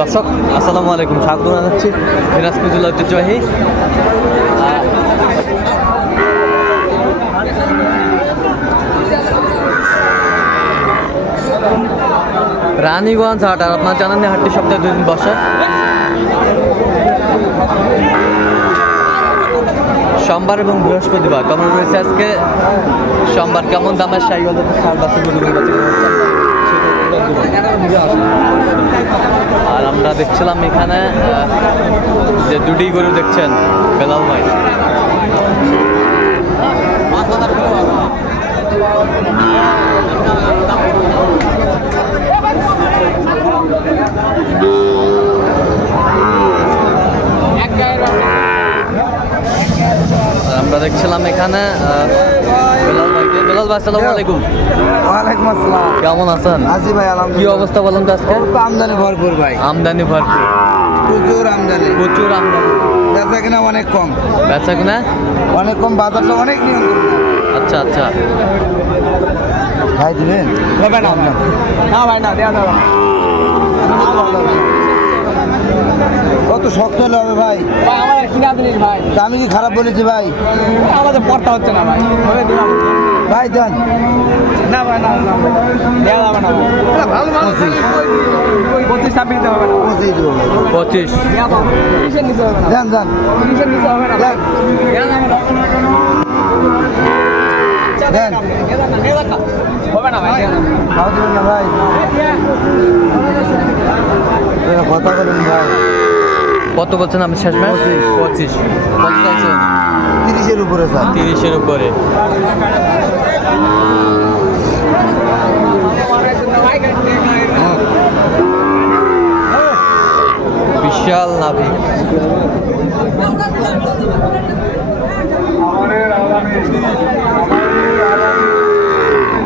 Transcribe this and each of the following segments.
দর্শক, আসসালামু আলাইকুম। স্বাগত জানাচ্ছি দিনাজপুর জেলা ঐতিহ্যবাহী, রানীগঞ্জ হাট। আর আপনার জানেন হাটটি সপ্তাহে দুদিন বসে। সোমবার এবং বৃহস্পতিবার। কেমন রয়েছে আজকে? সোমবার কেমন দামের সাই গেল সার বাসে আর আমরা দেখছিলাম এখানে যে দুটি গরু দেখছেন বেলাল ভাই। আমরা দেখছিলাম এখানে আহ, বেলাল ভাইকে বেলাল ভাই আসসালামু আলাইকুম। ওয়ালাইকুম আসসালাম। কেমন আছেন? আসি ভাই কি অবস্থা বলুন তো আজকে? আমদানি ভরপুর ভাই। আমদানি ভরপুর। প্রচুর আমদানি। প্রচুর আমদানি। বেচা কিনা অনেক কম। বেচা কিনা? অনেক কম বাজারটা অনেক নিয়ম আচ্ছা আচ্ছা। ভাই দিবেন? হবে না। না ভাই না দেওয়া কত শক্ত হলে হবে ভাই? ভাই আমার কিনা জিনিস ভাই? আমি কি খারাপ বলেছি ভাই? আমাদের পড়তে হচ্ছে না ভাই। হবে ভাই দেন। না ভাই না না দেওয়া যাবে না ভালো ভালো পঁচিশ। ছাব্বিশ দিতে হবে না পঁচিশ দেবো পঁচিশ। হবে না। দেন দেন হবে না। দেন হবে না ভাই। দেওয়া না। খাওয়া দিবেন না ভাই? কথা বলুন ভাই। কত বলছেন আপনি শেষ ম্যাচ পঁচিশ। পঁচিশ। কত চাইছেন? তিরিশের উপরে স্যার। তিরিশের উপরে। বিশাল নাভি।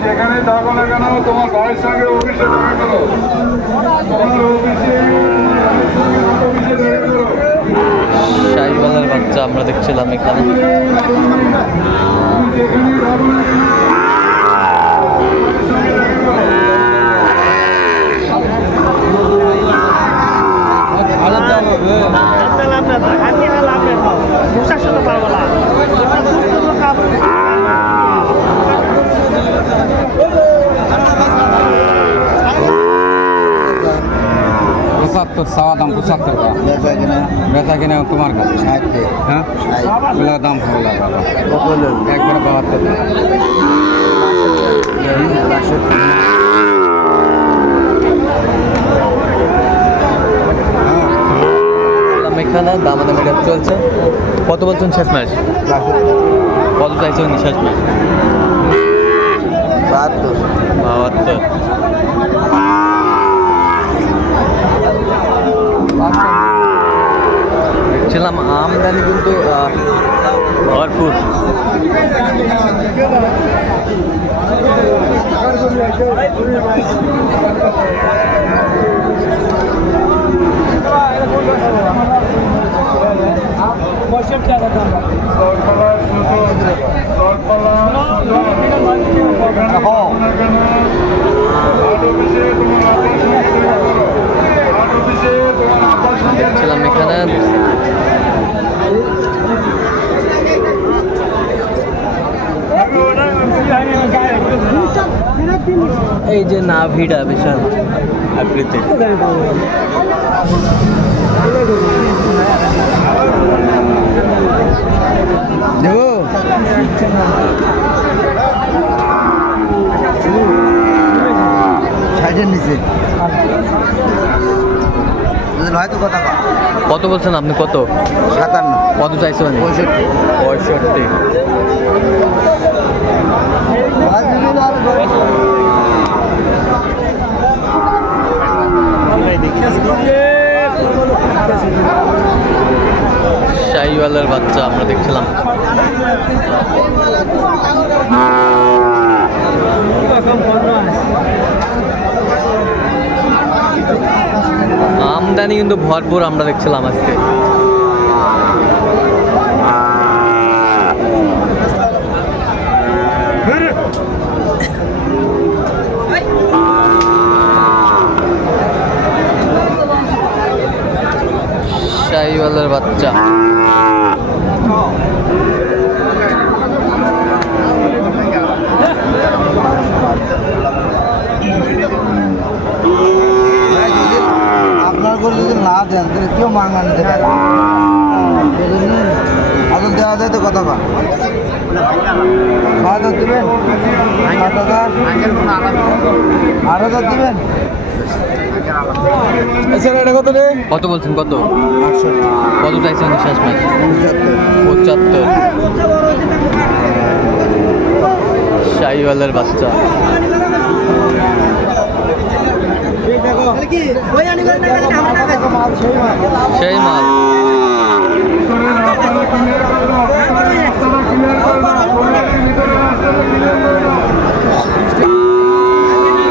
যেখানে থাকো না কেন তোমার ভাইয়ের সঙ্গে অফিসে দেখা করো। তোমার অফিসে দেখা করো শাহিওয়ালার বাচ্চা আমরা দেখছিলাম এখানে। পঁচাত্তর চাওয়া দাম বেচা কিনে তোমার কাছে? ষাট হ্যাঁ? ওগুলো দাম ভালো লাগে। কত লোক একবারে বাহাত্তর এখানে দামাদামি রেট চলছে। কত বলছেন শেষ ম্যাচ? কত চাইছেন শেষ ম্যাচ? বাহাত্তর। বাহাত্তর। দেখছিলাম আমদানি কিন্তু ভরপুর। দশতলা দশতলা না কেন হাট অফিসে তোমার আব্বার সঙ্গে দেখা করো হাট অফিসে তোমার আব্বার সঙ্গে দেখা দেখছিলাম এখানে এই যে নাভিটা বিশাল। আকৃতি দেবো ষাটের নিচে। বুঝলেন, হয়তো কথা কত বলছেন আপনি? কত? সাতান্ন। কত চাইছেন পঁয়ষট্টি। পঁয়ষট্টি। শাহিওয়ালের বাচ্চা আমরা দেখছিলাম। আমদানি কিন্তু ভরপুর আমরা দেখছিলাম আজকে। শাহিওয়ালের বাচ্চা। আপনার করে যদি না কেউ দেওয়া যায় তো কথা দেবেন? আট হাজার দেবেন? কত বলছেন কত কত চাইছেন শেষ ম্যাচ পঁচাত্তর পঁচাত্তর শাহিওয়ালের বাচ্চা সেই মাল রাস্তাটা ক্লিয়ার করে দাও রাস্তাটা ক্লিয়ার করে দাও কমিটির ভিতরে রাস্তাটা ক্লিয়ার করে দাও রাস্তাটা ক্লিয়ার করে দাও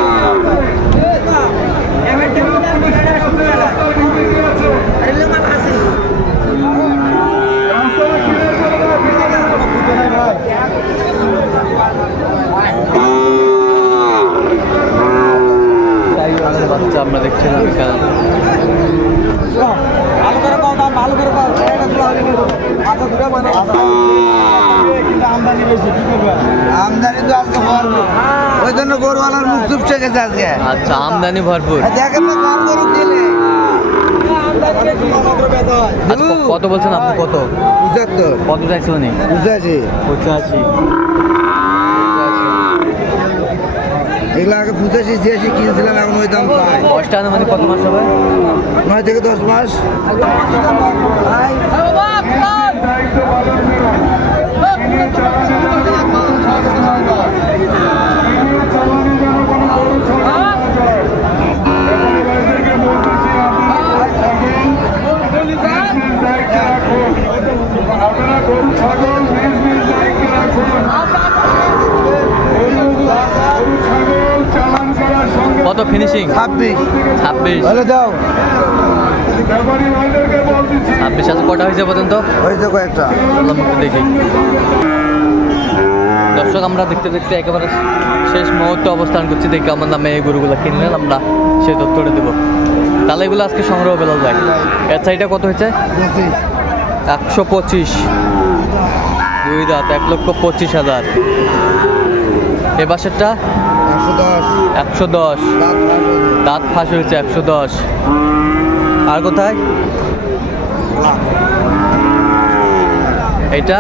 শাহিওয়ালের বাচ্চা আমরা দেখছিলাম এখানে ভালো করে পাও দাম ভালো করে পাও এটা তুলা হলে কিন্তু আচ্ছা দুটো মানে কিন্তু আমদানি তো আজকে ভরপুর। ওই জন্য গরুওয়ালার মুখ চুপসে গেছে আজকে। আচ্ছা আমদানি ভরপুর। দেখেন না কম গরু দিলে আমদানি তুলা মাত্র বেচা হয় আচ্ছা, কত বলছেন আপনি? কত? পঁচাত্তর। কত চাইছে উনি? বুঝাছি পঁচাশি। এগুলো আগে পঁচাশি ছিয়াশি কিনছিলাম এখন ওই দাম দশটা মানে কত মাস হবে? নয় থেকে দশ মাস। ফিনিশিং ছাব্বিশ। ছাব্বিশ। দাও। ছাব্বিশ আছে কটা হয়েছে পর্যন্ত? হয়েছে কয়েকটা। দেখি। দর্শক আমরা দেখতে দেখতে একেবারে শেষ মুহূর্তে অবস্থান করছি। দেখি আমার নামে এই গরুগুলো কিনলেন আমরা সেই তথ্যটা দেবো। তাহলে এগুলো আজকে সংগ্রহ বেলাল ভাই এর সাইডটা কত হয়েছে? একশো পঁচিশ। দুই দাঁত এক লক্ষ পঁচিশ হাজার। এ বাসেরটা একশো দশ। একশো দশ। দাঁত ফাঁস হয়েছে। দাঁত ফাঁস হয়েছে একশো দশ। আর কোথায়? এটা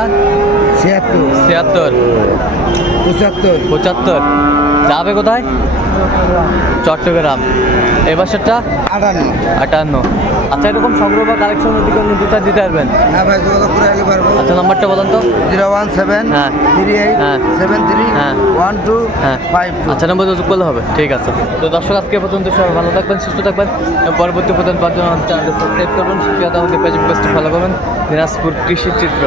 ছিয়াত্তর। ছিয়াত্তর। পঁচাত্তর। পঁচাত্তর। যাবে কোথায়? চট্টগ্রাম। এ বাসেরটা আটান্ন। আটান্ন। আচ্ছা এরকম সংগ্রহ বা কালেকশন যদি কোনো চান দিতে পারবেন। হ্যাঁ ভাই যোগাযোগ করে আগে পারব। আচ্ছা নাম্বারটা বলেন তো। জিরো ওয়ান সেভেন হ্যাঁ। থ্রি এইট হ্যাঁ। সেভেন থ্রি হ্যাঁ। ওয়ান টু হ্যাঁ। ফাইভ আচ্ছা নম্বর যোগাযোগ করলে হবে। ঠিক আছে। তো দর্শক আজকে পর্যন্ত সবাই ভালো থাকবেন সুস্থ থাকবেন। পরবর্তী পর্যন্ত জন্য আমাদের চ্যানেলটা সাবস্ক্রাইব করবেন। শিক্ষা আমাদের পেজ ফলো করবেন। দিনাজপুর কৃষি চিত্র।